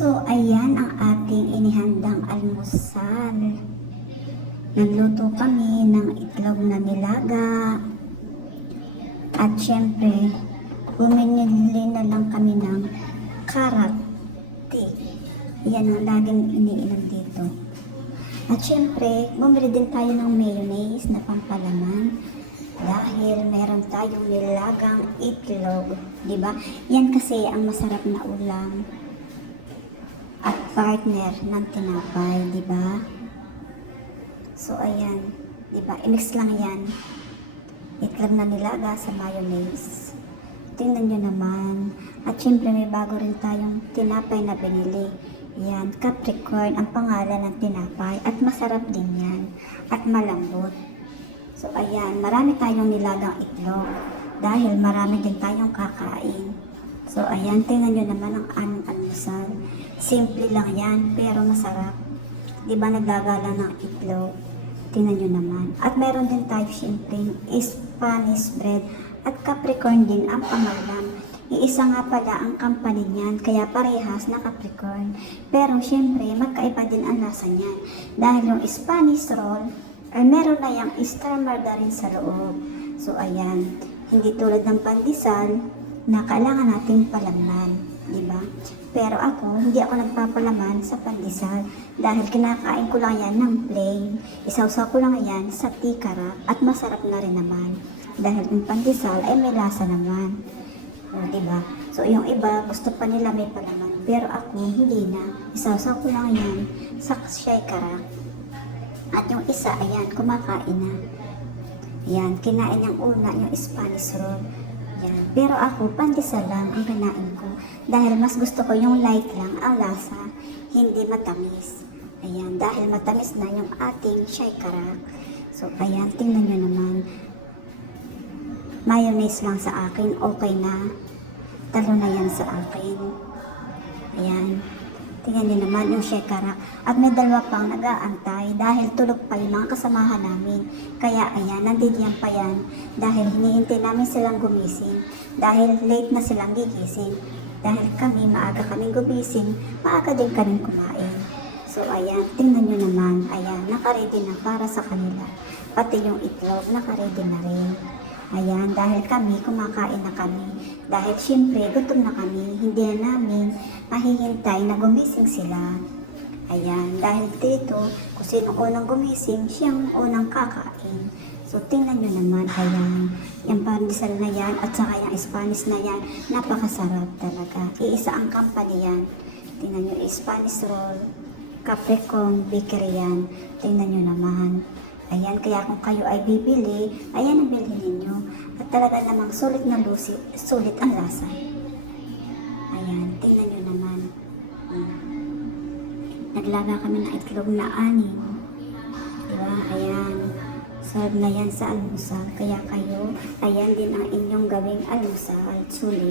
So, ayan ang ating inihandang almusal. Nagluto kami ng itlog na nilaga. At syempre, bumili na lang kami ng carrot tea. Yan ang laging iniinom dito. At syempre, bumili din tayo ng mayonnaise na pampalaman. Dahil meron tayong nilagang itlog. Diba? Yan kasi ang masarap na ulam at partner ng tinapay, di ba? So ayan, di ba? I-mix lang 'yan. Itlog na nilaga sa mayonnaise. Tingnan nyo naman. At syempre may bago rin tayong tinapay na binili. Yan, Capricorn ang pangalan ng tinapay at masarap din 'yan at malambot. So ayan, marami tayong nilagang itlog dahil marami din tayong kakain. So ayan, tingnan nyo naman ang aming almusal. Simple lang yan, pero masarap. Di ba naglagala ng itlog? Tingnan nyo naman. At meron din tayo siyempre Spanish bread at Capricorn din ang pangalan. Iisa nga pala ang company niyan, kaya parehas na Capricorn. Pero siyempre, magkaiba din ang lasa niyan. Dahil yung Spanish roll, ay meron na yung star margarine sa loob. So ayan, hindi tulad ng pandesal, na kailangan nating palamnan, di ba? Pero ako, hindi ako nagpapalaman sa pandesal dahil kinakain ko lang yan ng plain. Isawsaw ko lang yan sa tikara at masarap na rin naman. Dahil yung pandesal ay may lasa naman. O, di ba? So, yung iba, gusto pa nila may palaman. Pero ako, hindi na. Isawsaw ko lang yan sa shaykara. At yung isa, ayan, kumakain na. Ayan, kinain yung una, yung Spanish roll. Yan. Pero ako, pandesal lang ang kinain ko. Dahil mas gusto ko yung light lang ang lasa, hindi matamis. Ayan, dahil matamis na yung ating shaykara. So, ayan, tingnan nyo naman. Mayonnaise lang sa akin, okay na. Talo na yan sa akin. Ayan. Tingnan nyo naman yung shaykara. At may dalawa pang nag-aantay dahil tulog pa yung mga kasamahan namin. Kaya ayan, nandiyan pa yan. Dahil hinihintay namin silang gumising. Dahil late na silang gigising. Dahil kami, maaga kaming gumising, maaga din kaming kumain. So ayan, tingnan nyo naman. Ayan, nakaready na para sa kanila. Pati yung itlog, nakaready na rin. Ayan, dahil kami, kumakain na kami. Dahil syempre, gutom na kami, hindi na namin mahihintay na gumising sila. Ayan, dahil dito, kung sino unang gumising, siyang unang kakain. So, tingnan nyo naman, ayan, yung pandesal na yan, at saka yung Spanish na yan, napakasarap talaga. Iisa ang company yan. Tingnan nyo, Spanish roll, Capricorn Bakery yan. Tingnan nyo naman. Ayan, kaya kung kayo ay bibili, ayan ang bilhin ninyo. At talaga namang sulit na sulit ang lasa. Ayan, tingnan nyo naman. Naglaga kami ng itlog na 6. Diba? Ayan. Serve na yan sa almusal. Kaya kayo, ayan din ang inyong gawing almusal. Sulit.